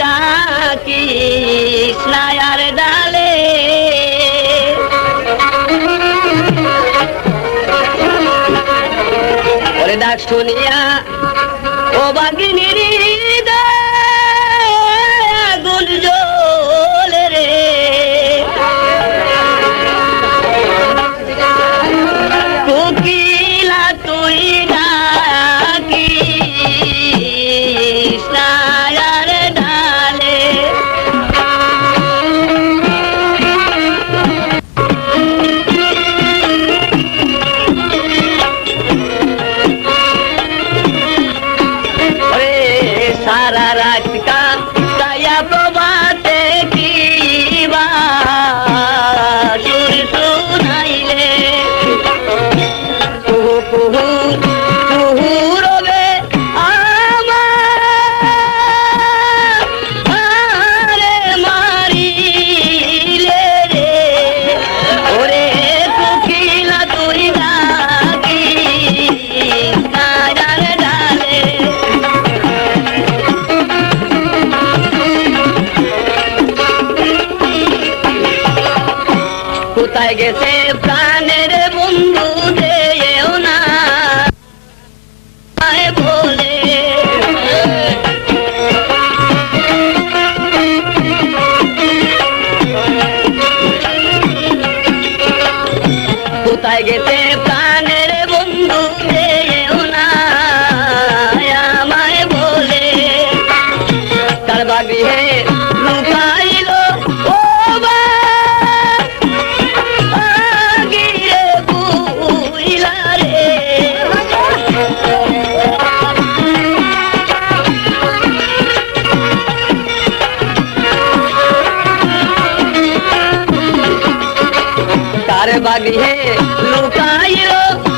ডাকিস স্নায়ার ডালে। ডাক শুনিয়া ও বাগিনীর গেছে প্রাণের বন্ধু দেও না। বলে, কোথায় গেছে প্রাণের বন্ধু দেও না? আমায় বলে, তার বাগিয়ে भाग है। लुटाई रो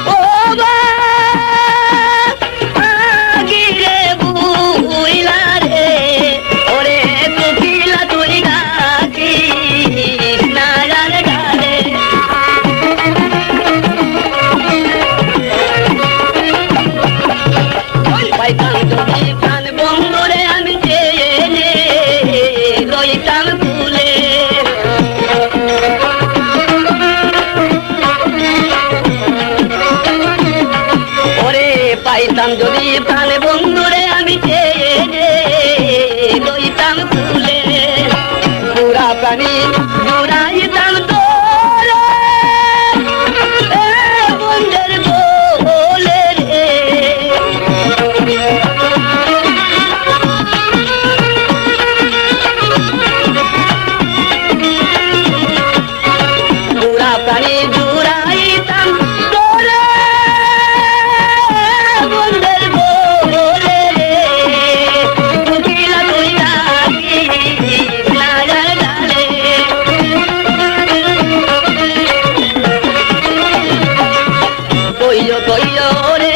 கொல்லோனே